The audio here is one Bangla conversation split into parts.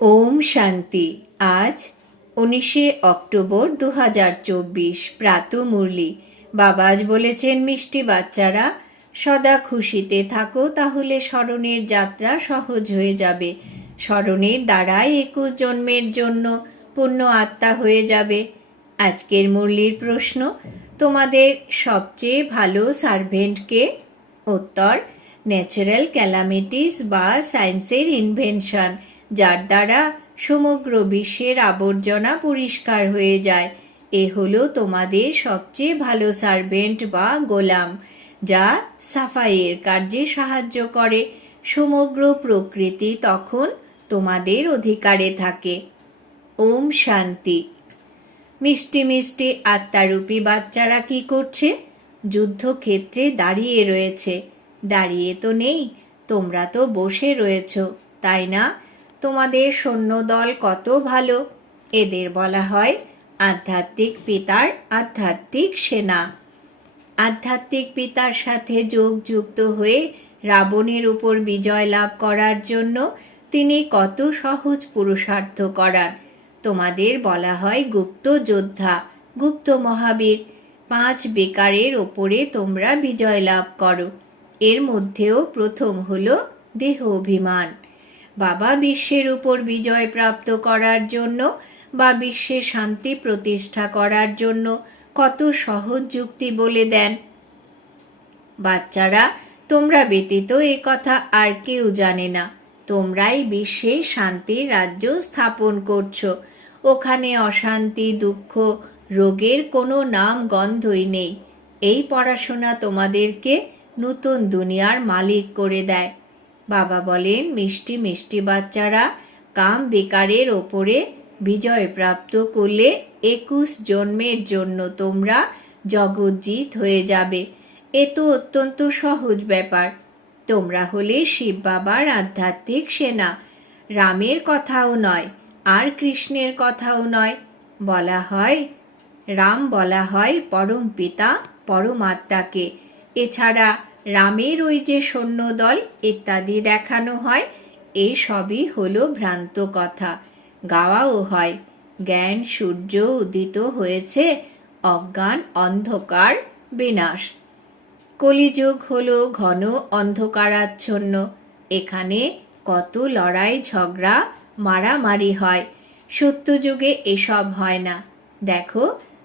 ওম শান্তি। আজ 19শে অক্টোবর 2024 প্রাত মুরলি। বাবা আজ বলেছেন, মিষ্টি বাচ্চারা সদা খুশিতে থাকো, তাহলে স্মরণের যাত্রা সহজ হয়ে যাবে। স্মরণের দ্বারাই 21 জন্মের জন্য পূর্ণ আত্মা হয়ে যাবে। আজকের মুরলির প্রশ্ন, তোমাদের সবচেয়ে ভালো সার্ভেন্টকে? উত্তর, ন্যাচারাল ক্যালামিটিস বা সায়েন্সের ইনভেনশন, যার দ্বারা সমগ্র বিশ্বের আবর্জনা পরিষ্কার হয়ে যায়। এ হলো তোমাদের সবচেয়ে ভালো সার্ভেন্ট বা গোলাম, যা সাফাইয়ের কার্যে সাহায্য করে। সমগ্র প্রকৃতি তখন তোমাদের অধিকারে থাকে। ওম শান্তি। মিষ্টি মিষ্টি আত্মারূপী বাচ্চারা কি করছে? যুদ্ধক্ষেত্রে দাঁড়িয়ে রয়েছে। দাঁড়িয়ে তো নেই, তোমরা তো বসে রয়েছ, তাই না? তোমাদের সৈন্যদল কত ভালো। এদের বলা হয় আধ্যাত্মিক পিতার আধ্যাত্মিক সেনা। আধ্যাত্মিক পিতার সাথে যোগযুক্ত হয়ে রাবণের উপর বিজয় লাভ করার জন্য তিনি কত সহজ পুরুষার্থ করান। তোমাদের বলা হয় গুপ্ত যোদ্ধা, গুপ্ত মহাবীর। 5 বেকারের ওপরে তোমরা বিজয় লাভ করো। এর মধ্যেও প্রথম হলো দেহ অভিমান। বাবা বিশ্বের উপর বিজয় প্রাপ্ত করার জন্য বা বিশ্বে শান্তি প্রতিষ্ঠা করার জন্য কত সহজ যুক্তি বলে দেন। বাচ্চারা, তোমরা ব্যতীত এ কথা আর কেউ জানে না। তোমরাই বিশ্বে শান্তির রাজ্য স্থাপন করছো। ওখানে অশান্তি, দুঃখ, রোগের কোনো নাম গন্ধই নেই। এই পড়াশোনা তোমাদেরকে নতুন দুনিয়ার মালিক করে দেয়। বাবা বলেন, মিষ্টি মিষ্টি বাচ্চারা, কাম বেকারের ওপরে বিজয় প্রাপ্ত করলে 21 জন্মের জন্য তোমরা জগজ্জিত হয়ে যাবে। এ তো অত্যন্ত সহজ ব্যাপার। তোমরা হলে শিব বাবার আধ্যাত্মিক সেনা। রামের কথাও নয়, আর কৃষ্ণের কথাও নয়। রাম বলা হয় পরম পিতা পরমাত্মাকে। এছাড়া রামের ওই যে সৈন্যদল ইত্যাদি দেখানো হয়, এই সবই হলো ভ্রান্ত কথা। গাওয়াও হয়, জ্ঞান সূর্য উদিত হয়েছে, অজ্ঞান অন্ধকার বিনাশ। কলিযুগ হলো ঘন অন্ধকারাচ্ছন্ন। এখানে কত লড়াই ঝগড়া মারামারি হয়। সত্যযুগে এসব হয় না। দেখো,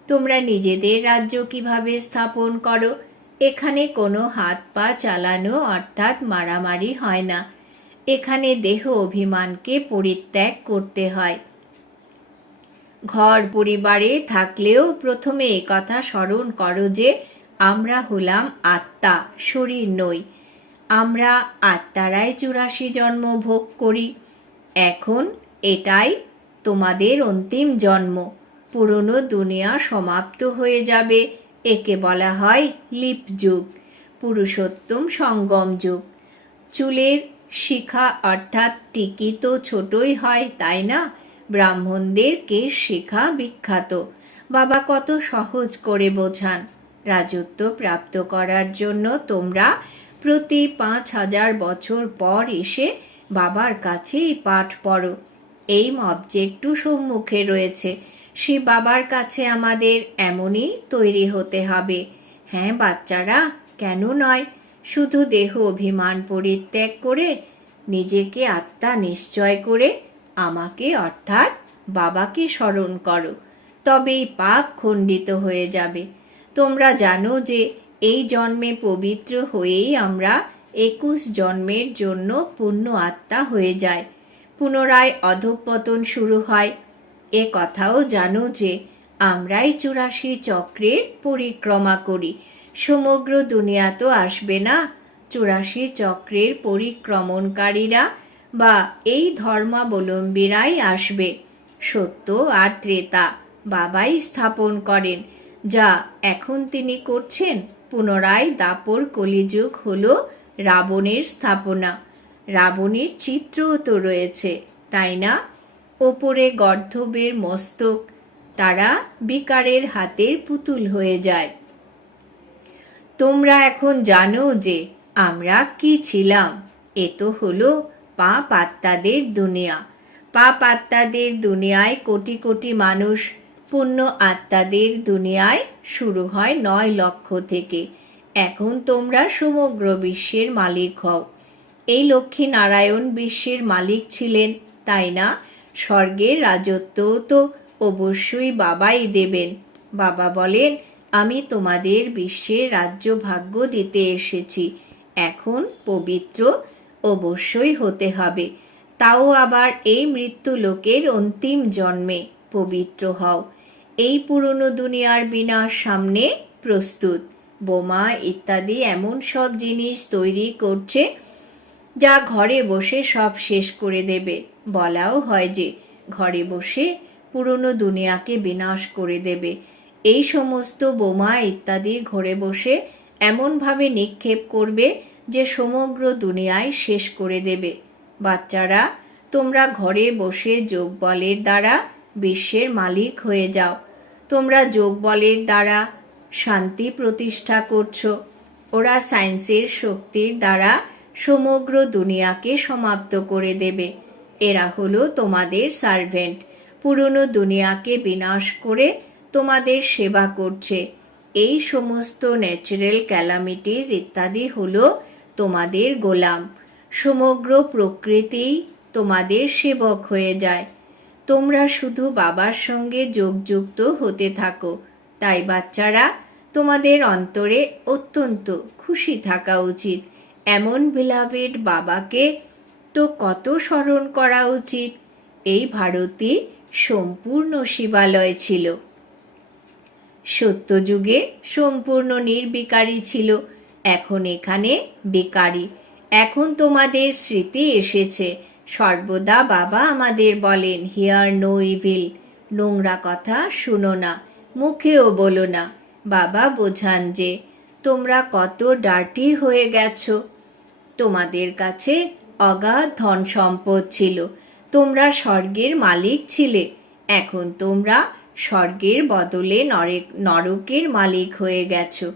তোমরা নিজেদের রাজ্য কিভাবে স্থাপন করো। এখানে কোনো হাত পা চালানো অর্থাৎ মারামারি হয় না। এখানে দেহ অভিমানকে পরিত্যাগ করতে হয়। ঘর পরিবারে থাকলেও প্রথমে একথা স্মরণ করো যে আমরা হলাম আত্মা, শরীর নই। আমরা আত্মারাই 84 জন্ম ভোগ করি। এখন এটাই তোমাদের অন্তিম জন্ম। পুরনো দুনিয়া সমাপ্ত হয়ে যাবে। একে বলা হয় লিপ যুগ, পুরুষোত্তম সঙ্গম যুগ। চুলের শিখা অর্থাৎ টিকি তো ছোটই হয়, তাই না? ব্রাহ্মণদের কেশ শিখা বিখ্যাত। বাবা কত সহজ করে বোঝান। রাজত্ব প্রাপ্ত করার জন্য তোমরা প্রতি 5000 বছর পর এসে বাবার কাছেই পাঠ পড়ো। এই অবজেক্টও সম্মুখে রয়েছে। সে বাবার কাছে আমাদের এমনই তৈরি হতে হবে। হ্যাঁ বাচ্চারা, কেন নয়? শুধু দেহ অভিমান পরিত্যাগ করে নিজেকে আত্মা নিশ্চয় করে আমাকে অর্থাৎ বাবাকে স্মরণ করো, তবেই পাপ খণ্ডিত হয়ে যাবে। তোমরা জানো যে এই জন্মে পবিত্র হয়েই আমরা 21 জন্মের জন্য পূর্ণ আত্মা হয়ে যায়। পুনরায় অধঃপতন শুরু হয়। এ কথাও জানো যে আমরাই 84 চক্রের পরিক্রমা করি। সমগ্র দুনিয়া তো আসবে না। 84 চক্রের পরিক্রমণকারীরা বা এই ধর্মাবলম্বীরাই আসবে। সত্য আর ত্রেতা বাবাই স্থাপন করেন, যা এখন তিনি করছেন। পুনরায় দাপর কলিযুগ হলো রাবণের স্থাপনা। রাবণের চিত্রও তো রয়েছে, তাই না? ওপরে গর্ধবের মস্তক, তারা বিকারের হাতের পুতুল হয়ে যায়। তোমরা এখন জানো যে আমরা কি ছিলাম। এ তো হলো পাপ আত্মাদের দুনিয়া। পাপ আত্মাদের দুনিয়ায় কোটি কোটি মানুষ, পুণ্য আত্মাদের দুনিয়ায় শুরু হয় 9 লক্ষ থেকে। এখন তোমরা সমগ্র বিশ্বের মালিক হও। এই লক্ষ্মী নারায়ণ বিশ্বের মালিক ছিলেন, তাই না? স্বর্গের রাজত্ব তো অবশ্যই বাবাই দেবেন। বাবা বলেন, আমি তোমাদের বিশ্বের রাজ্য ভাগ্য দিতে এসেছি। এখন পবিত্র অবশ্যই হতে হবে, তাও আবার এই মৃত্যু লোকের অন্তিম জন্মে পবিত্র হও। এই পুরনো দুনিয়ার বিনাশ সামনে প্রস্তুত। বোমা ইত্যাদি এমন সব জিনিস তৈরি করছে যা ঘরে বসে সব শেষ করে দেবে। বলাও হয় যে ঘরে বসে পুরনো দুনিয়াকে বিনাশ করে দেবে। এই সমস্ত বোমা ইত্যাদি ঘরে বসে এমনভাবে নিক্ষেপ করবে যে সমগ্র দুনিয়ায় শেষ করে দেবে। বাচ্চারা, তোমরা ঘরে বসে যোগ বলের দ্বারা বিশ্বের মালিক হয়ে যাও। তোমরা যোগ বলের দ্বারা শান্তি প্রতিষ্ঠা করছো। ওরা সায়েন্সের শক্তির দ্বারা সমগ্র দুনিয়াকে সমাপ্ত করে দেবে। এরা হলো তোমাদের সার্ভেন্ট, পুরনো দুনিয়াকে বিনাশ করে তোমাদের সেবা করছে। এই সমস্ত ন্যাচারাল ক্যালামিটিস ইত্যাদি হলো তোমাদের গোলাম। সমগ্র প্রকৃতি তোমাদের সেবক হয়ে যায়। তোমরা শুধু বাবার সঙ্গে যোগযুক্ত হতে থাকো। তাই বাচ্চারা, তোমাদের অন্তরে অত্যন্ত খুশি থাকা উচিত। এমন বিলাভেড বাবাকে তো কত স্মরণ করা উচিত। এই ভারতে সম্পূর্ণ শিবালয় ছিল। সত্যযুগে সম্পূর্ণ নির্বিকারী ছিল, এখন এখানে বেকারি। এখন তোমাদের স্মৃতি এসেছে। সর্বদা বাবা আমাদের বলেন, হিয়ার নো ইভিল। নোংরা কথা শুনো না, মুখেও বলো না। বাবা বোঝান যে তোমরা কত ডার্টি হয়ে গেছো। তোমাদের কাছে অগাধ ধন সম্পদ ছিল, তোমরা স্বর্গের মালিক ছিলে। এখন তোমরা স্বর্গের বদলে নরকের মালিক হয়ে গেছো।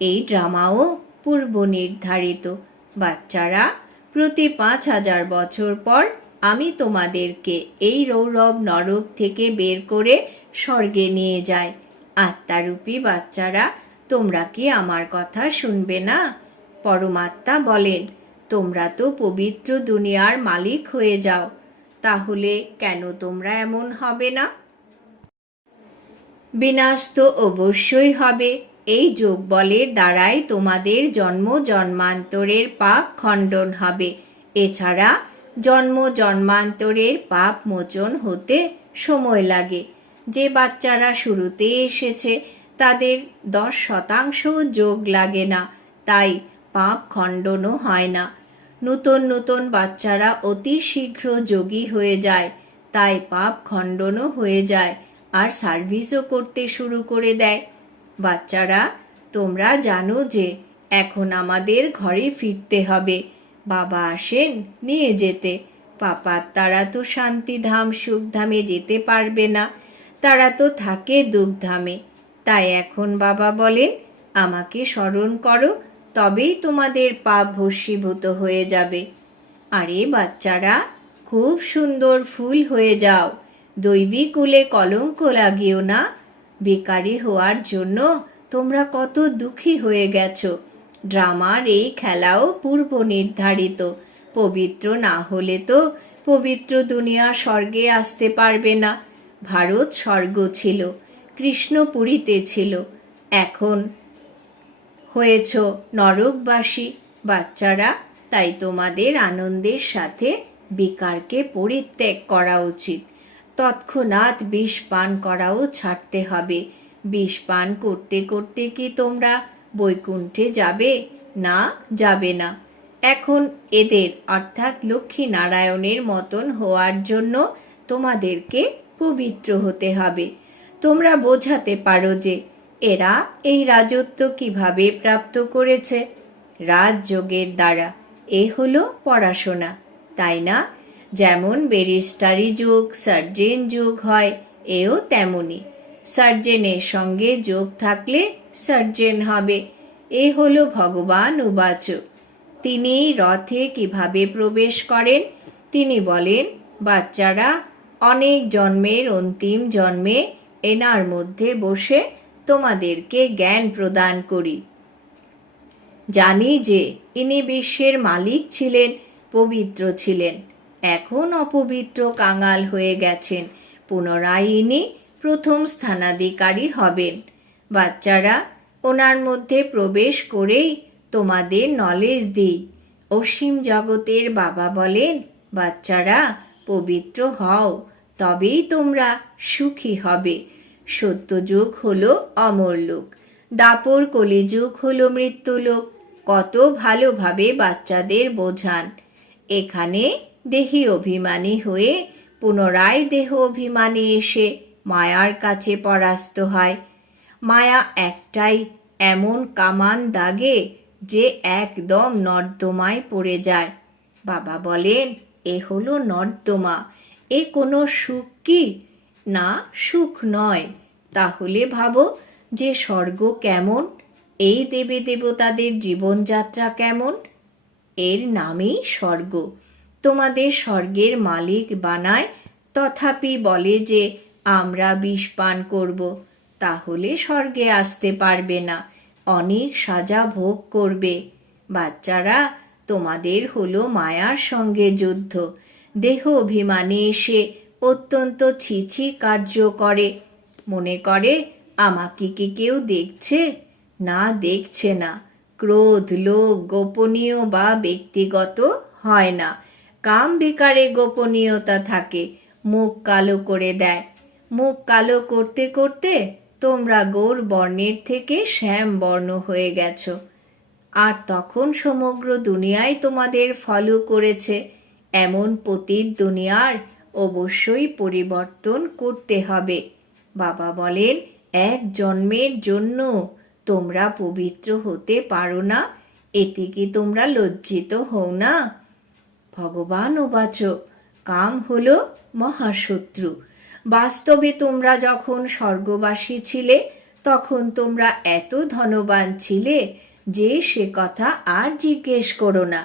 এই ড্রামাও পূর্ব নির্ধারিত। বাচ্চারা, প্রতি 5000 বছর পর আমি তোমাদেরকে এই রৌরব নরক থেকে বের করে স্বর্গে নিয়ে যাই। আত্মারূপী বাচ্চারা, তোমরা কি আমার কথা শুনবে না? পরমাত্মা বলেন, তোমরা তো পবিত্র দুনিয়ার মালিক হয়ে যাও, তাহলে কেন তোমরা এমন হবে না? বিনাশ তো অবশ্যই হবে। এই যোগ বলের দ্বারাই তোমাদের জন্ম জন্মান্তরের পাপ খণ্ডন হবে। এছাড়া জন্ম জন্মান্তরের পাপ মোচন হতে সময় লাগে। যে বাচ্চারা শুরুতে এসেছে তাদের 10% যোগ লাগে না, তাই পাপ খণ্ডনও হয় না। নতুন নতুন বাচ্চারা অতি শীঘ্র যোগী হয়ে যায়, তাই পাপ খণ্ডনও হয়ে যায় আর সার্ভিসও করতে শুরু করে দেয়। বাচ্চারা, তোমরা জানো যে এখন আমাদের ঘরে ফিরতে হবে। বাবা আসেন নিয়ে যেতে। পাপার তারা তো শান্তিধাম সুখধামে যেতে পারবে না, তারা তো থাকে দুঃখধামে। তাই এখন বাবা বলেন, আমাকে স্মরণ করো, তবেই তোমাদের পাপ ভস্মীভূত হয়ে যাবে। আরে বাচ্চারা, খুব সুন্দর ফুল হয়ে যাও। দৈবী কুলে কলঙ্ক লাগিও না। বেকারি হওয়ার জন্য তোমরা কত দুঃখী হয়ে গেছো। ড্রামার এই খেলাও পূর্ব নির্ধারিত। পবিত্র না হলে তো পবিত্র দুনিয়া স্বর্গে আসতে পারবে না। ভারত স্বর্গ ছিল, কৃষ্ণ পুরীতে ছিল, এখন হয়েছ নরকবাসী। বাচ্চারা, তাই তোমাদের আনন্দের সাথে বেকারকে পরিত্যাগ করা উচিত। তৎক্ষণাৎ বিষ পান করাও ছাড়তে হবে। বিষ পান করতে করতে কি তোমরা বৈকুণ্ঠে যাবে? না, যাবে না। এখন এদের অর্থাৎ লক্ষ্মী নারায়ণের মতন হওয়ার জন্য তোমাদেরকে পবিত্র হতে হবে। তোমরা বোঝাতে পারো যে এরা এই রাজত্ব কিভাবে প্রাপ্ত করেছে। রাজযোগের দ্বারা। এ হলো পড়াশোনা, তাই না? যেমন ব্যারিস্টারি যোগ, সার্জেন যোগ হয়, এও তেমনি। সার্জেনের সঙ্গে যোগ থাকলে সার্জেন হবে। এ হলো ভগবান উবাচ। তিনি রথে কিভাবে প্রবেশ করেন? তিনি বলেন, বাচ্চারা অনেক জন্মের অন্তিম জন্মে এনার মধ্যে বসে তোমাদেরকে জ্ঞান প্রদান করি। জানি যে ইনি বিশ্বের মালিক ছিলেন, পবিত্র ছিলেন, এখন অপবিত্র কাঙাল হয়ে গেছেন। পুনরায় ইনি প্রথম স্থানাধিকারী হবেন। বাচ্চারা, ওনার মধ্যে প্রবেশ করেই তোমাদের নলেজ দিই। অসীম জগতের বাবা বলেন, বাচ্চারা পবিত্র হও, তবেই তোমরা সুখী হবে। সত্যযুগ হলো অমরলোক, দাপর কলিযুগ হলো মৃত্যুলোক। কত ভালোভাবে বাচ্চাদের বোঝান। এখানে দেহি অভিমানী হয়ে পুনরায় দেহ অভিমানী এসে মায়ার কাছে পরাস্ত হয়। মায়া একটাই, এমন কামান দাগে যে একদম নর্দমায় পড়ে যায়। বাবা বলেন, এ হলো নর্দমা, এ কোনো সুখ কি? না, সুখ নয়। তাহলে ভাবো যে স্বর্গ কেমন, এই দেবী দেবতাদের জীবনযাত্রা কেমন? এর নামই স্বর্গ। তোমাদের স্বর্গের মালিক বানায়, তথাপি বলে যে আমরা বিষ পান করব, তাহলে স্বর্গে আসতে পারবে না, অনেক সাজা ভোগ করবে। বাচ্চারা, তোমাদের হলো মায়ার সঙ্গে যুদ্ধ। দেহ অভিমানী এসে অত্যন্ত ছিছি কার্য করে, মনে করে আমাকে কি কেউ দেখছে? না, দেখছে না। ক্রোধ, লোভ গোপনীয় বা ব্যক্তিগত হয় না, কাম বিকারে গোপনীয়তা থাকে, মুখ কালো করে দেয়। মুখ কালো করতে করতে তোমরা গৌর বর্ণের থেকে শ্যাম বর্ণ হয়ে গেছো। আর তখন সমগ্র দুনিয়ায় তোমাদের ফলো করেছে। এমন পতিত দুনিয়ার অবশ্যই পরিবর্তন করতে হবে। বাবা বলেন, এক জন্মের জন্য তোমরা পবিত্র হতে পারো না, এতে কি তোমরা লজ্জিত হও না? ভগবান ওবাচ, কাম হলো মহাশত্রু। বাস্তবে তোমরা যখন স্বর্গবাসী ছিলে, তখন তোমরা এত ধনবান ছিলে যে সে কথা আর জিজ্ঞেস করো না।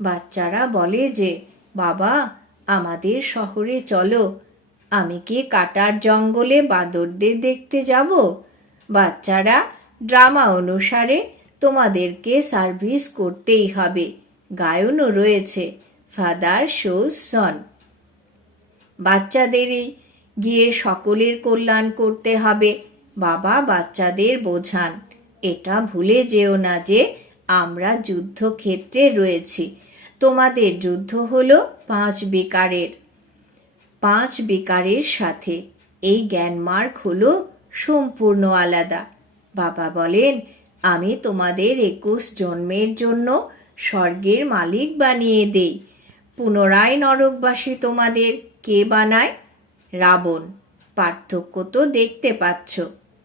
বাচ্চারা বলে যে, বাবা আমাদের শহরে চলো। আমি কি কাটার জঙ্গলে বাঁদরদের দেখতে যাব? বাচ্চারা, ড্রামা অনুসারে তোমাদেরকে সার্ভিস করতেই হবে। গায়নও রয়েছে, ফাদার শোজ সন। বাচ্চাদেরই গিয়ে সকলের কল্যাণ করতে হবে। বাবা বাচ্চাদের বোঝান, এটা ভুলে যেও না যে আমরা যুদ্ধক্ষেত্রে রয়েছি। তোমাদের যুদ্ধ হলো 5 বিকারের। 5 বিকারের সাথে এই জ্ঞানমার্গ হলো সম্পূর্ণ আলাদা। বাবা বলেন, আমি তোমাদের 21 জন্মের জন্য স্বর্গের মালিক বানিয়ে দেই। পুনরায় নরকবাসী তোমাদের কে বানায়? রাবণ। পার্থক্য তো দেখতে পাচ্ছ,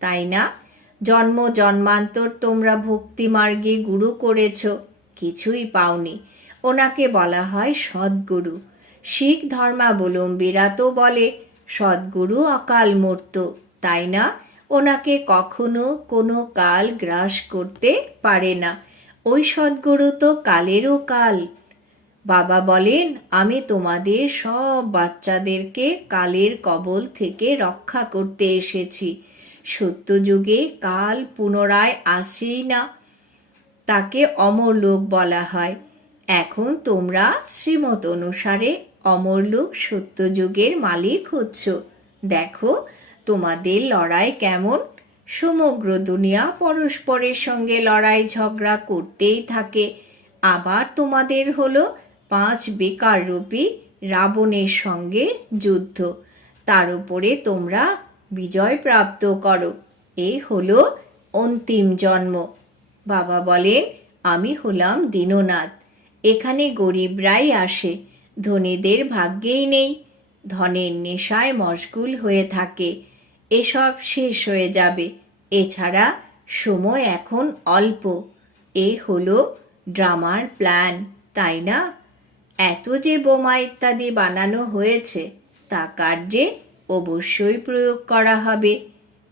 তাই না? জন্ম জন্মান্তর তোমরা ভক্তি মার্গে গুরু করেছ, কিছুই পাওনি। ওনাকে বলা হয় সদ্গুরু। শিখ ধর্মাবলম্বীরা তো বলে সদ্গুরু অকাল মূর্ত, তাই না? ওনাকে কখনো কোনো কাল গ্রাস করতে পারে না। ওই সদ্গুরু তো কালেরও কাল। বাবা বলেন, আমি তোমাদের সব বাচ্চাদেরকে কালের কবল থেকে রক্ষা করতে এসেছি। সত্যযুগে কাল পুনরায় আসেই না, তাকে অমরলোক বলা হয়। এখন তোমরা শ্রীমত অনুসারে অমরলোক সত্যযুগের মালিক হচ্ছ। দেখো তোমাদের লড়াই কেমন। সমগ্র দুনিয়া পরস্পরের সঙ্গে লড়াই ঝগড়া করতেই থাকে। আবার তোমাদের হলো 5 বেকার রূপী রাবণের সঙ্গে যুদ্ধ। তার উপরে তোমরা বিজয় প্রাপ্ত করো। এই হলো অন্তিম জন্ম। বাবা বলেন, আমি হলাম দীননাথ। এখানে গরিবরাই আসে, ধনীদের ভাগ্যেই নেই। ধনের নেশায় মশগুল হয়ে থাকে। এসব শেষ হয়ে যাবে। এছাড়া সময় এখন অল্প। এ হলো ড্রামার প্ল্যান, তাই না? এত যে বোমা ইত্যাদি বানানো হয়েছে, তা কার্যে অবশ্যই প্রয়োগ করা হবে।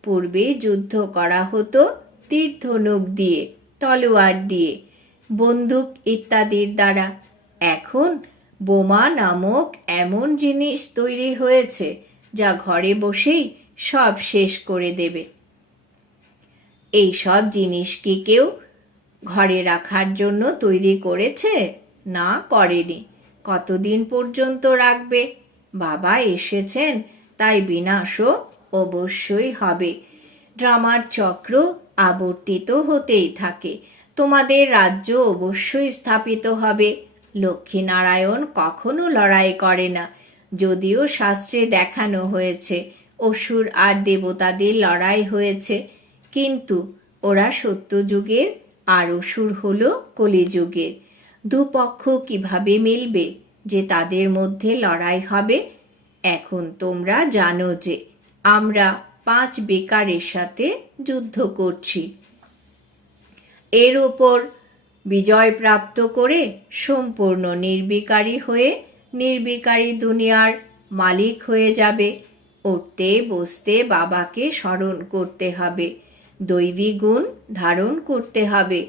পূর্বে যুদ্ধ করা হতো তীর-ধনুক দিয়ে, তলোয়ার দিয়ে, বন্দুক ইত্যাদির দ্বারা। এখন বোমা নামক এমন জিনিস তৈরি হয়েছে যা ঘরে বসেই সব শেষ করে দেবে। এই সব জিনিস কি কেউ ঘরে রাখার জন্য তৈরি করেছে? না, করেনি। কতদিন পর্যন্ত রাখবে? বাবা এসেছেন, তাই বিনাশও অবশ্যই হবে। ড্রামার চক্র আবর্তিত হতেই থাকে। তোমাদের রাজ্য অবশ্যই স্থাপিত হবে। লক্ষ্মীনারায়ণ কখনো লড়াই করে না, যদিও শাস্ত্রে দেখানো হয়েছে অসুর আর দেবতাদের লড়াই হয়েছে, কিন্তু ওরা সত্যযুগের আর অসুর হলো কলিযুগের। দুপক্ষ কিভাবে মিলবে যে তাদের মধ্যে লড়াই হবে? এখন তোমরা জানো যে আমরা 5 বেকারের সাথে যুদ্ধ করছি। এর ওপর বিজয় প্রাপ্ত করে সম্পূর্ণ নির্বিকারী হয়ে নির্বিকারী দুনিয়ার মালিক হয়ে যাবে। উঠতে বসতে বাবাকে স্মরণ করতে হবে, দৈবী গুণ ধারণ করতে হবে।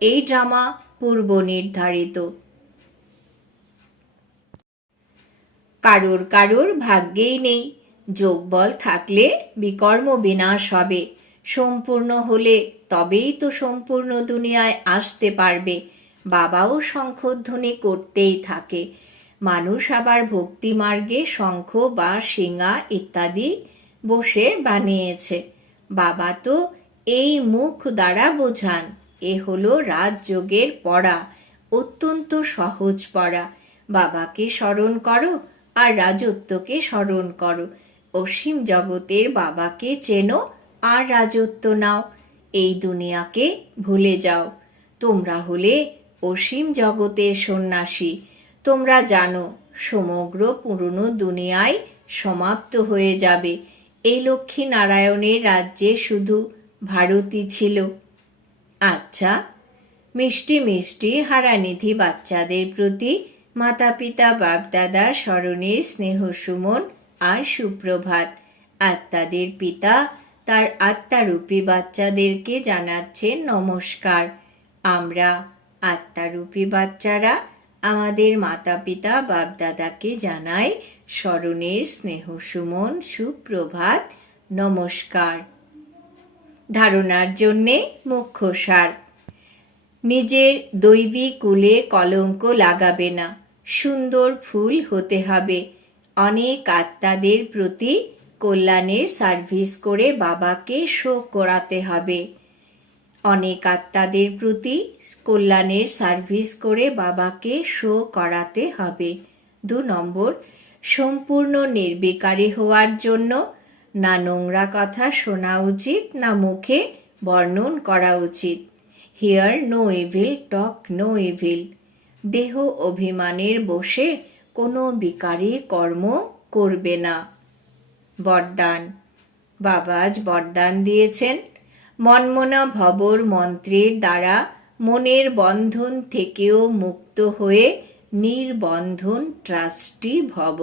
এই ড্রামা পূর্ব নির্ধারিত। কারোর কারোর ভাগ্যেই নেই। যোগবল থাকলে বিকর্ম বিনাশ হবে। সম্পূর্ণ হলে তবেই তো সম্পূর্ণ দুনিয়ায় আসতে পারবে। বাবাও শঙ্খধ্বনি করতেই থাকে। মানুষ আবার ভক্তি মার্গে শঙ্খ বা শিঙা ইত্যাদি বসে বানিয়েছে। বাবা তো এই মুখ দ্বারা বোঝান। এ হলো রাজযোগের পড়া, অত্যন্ত সহজ পড়া। বাবাকে স্মরণ করো আর রাজত্বকে স্মরণ করো। অসীম জগতের বাবাকে চেনো আর রাজত্ব নাও। এই দুনিয়াকে ভুলে যাও। তোমরা হলে অসীম জগতের সন্ন্যাসী। তোমরা জানো সমগ্র পুরনো দুনিয়ায় সমাপ্ত হয়ে যাবে। এই লক্ষ্মী নারায়ণের রাজ্যে শুধু ভারতই ছিল। আচ্ছা, মিষ্টি মিষ্টি হারানিধি বাচ্চাদের প্রতি মাতা পিতা বাপদাদা স্মরণের স্নেহ সুমন আর সুপ্রভাত। আত্মাদের পিতা তার আত্মারূপী বাচ্চাদেরকে জানাচ্ছেন নমস্কার। আমরা আত্মারূপী বাচ্চারা আমাদের মাতা পিতা বাপদাদাকে জানাই স্মরণের স্নেহ সুমন সুপ্রভাত নমস্কার। ধারণার জন্যে মুখ্য সার। নিজের দৈবী কুলে কলঙ্ক লাগাবে না। সুন্দর ফুল হতে হবে। অনেক আত্মাদের প্রতি কল্যাণের সার্ভিস করে বাবাকে শো করাতে হবে। অনেক আত্মাদের প্রতি কল্যাণের সার্ভিস করে বাবাকে শো করাতে হবে। 2 নম্বর, সম্পূর্ণ নির্বিকারী হওয়ার জন্য না নোংরা কথা শোনা উচিত, না মুখে বর্ণন করা উচিত। Hear no evil, talk no evil. দেহ অভিমানের বশে কোনো বিকারী কর্ম করবে না। বরদান। বাবা আজ বরদান দিয়েছেন, মনমনা ভবর মন্ত্রের দ্বারা মনের বন্ধন থেকেও মুক্ত হয়ে নির্বন্ধন ট্রাস্টি ভব।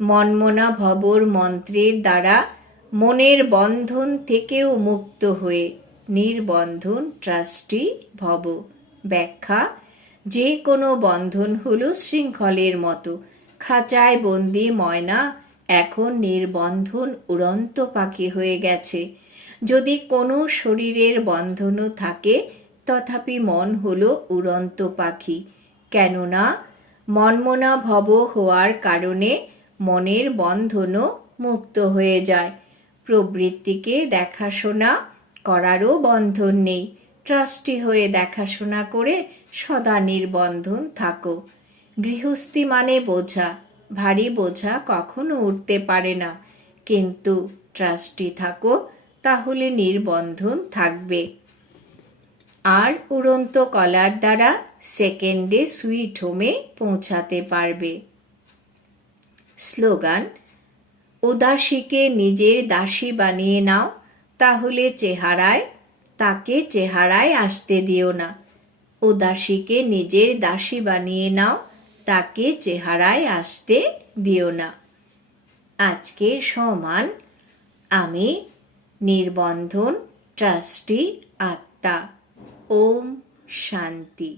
মনমনা ভবর মন্ত্রের দ্বারা মনের বন্ধন থেকেও মুক্ত হয়ে নির্বন্ধন ট্রাস্টি ভব। ব্যাখ্যা: যে কোনো বন্ধন হলো শৃঙ্খলের মতো। খাঁচায় বন্দি ময়না এখন নির্বন্ধন উড়ন্ত পাখি হয়ে গেছে। যদি কোনো শরীরের বন্ধনও থাকে, তথাপি মন হলো উড়ন্ত পাখি। কেননা মনমনা ভব হওয়ার কারণে মনের বন্ধনও মুক্ত হয়ে যায়। প্রবৃত্তিকে দেখাশোনা করারও বন্ধন নেই। ট্রাস্টি হয়ে দেখাশোনা করে সদা নির্বন্ধন থাকো। গৃহস্থী মানে বোঝা। ভারী বোঝা কখনো উঠতে পারে না, কিন্তু ট্রাস্টি থাকো, তাহলে নির্বন্ধন থাকবে। আর উড়ন্ত কলার দ্বারা সেকেন্ডে সুইট হোমে পৌঁছাতে পারবে। স্লোগান: উদাসীকে নিজের দাসী বানিয়ে নাও, তাহলে তাকে চেহারায় আসতে দিও না। উদাসীকে নিজের দাসী বানিয়ে নাও, তাকে চেহারায় আসতে দিও না। আজকের সমান: আমি নির্বন্ধন ট্রাস্টি আত্মা। ওম শান্তি।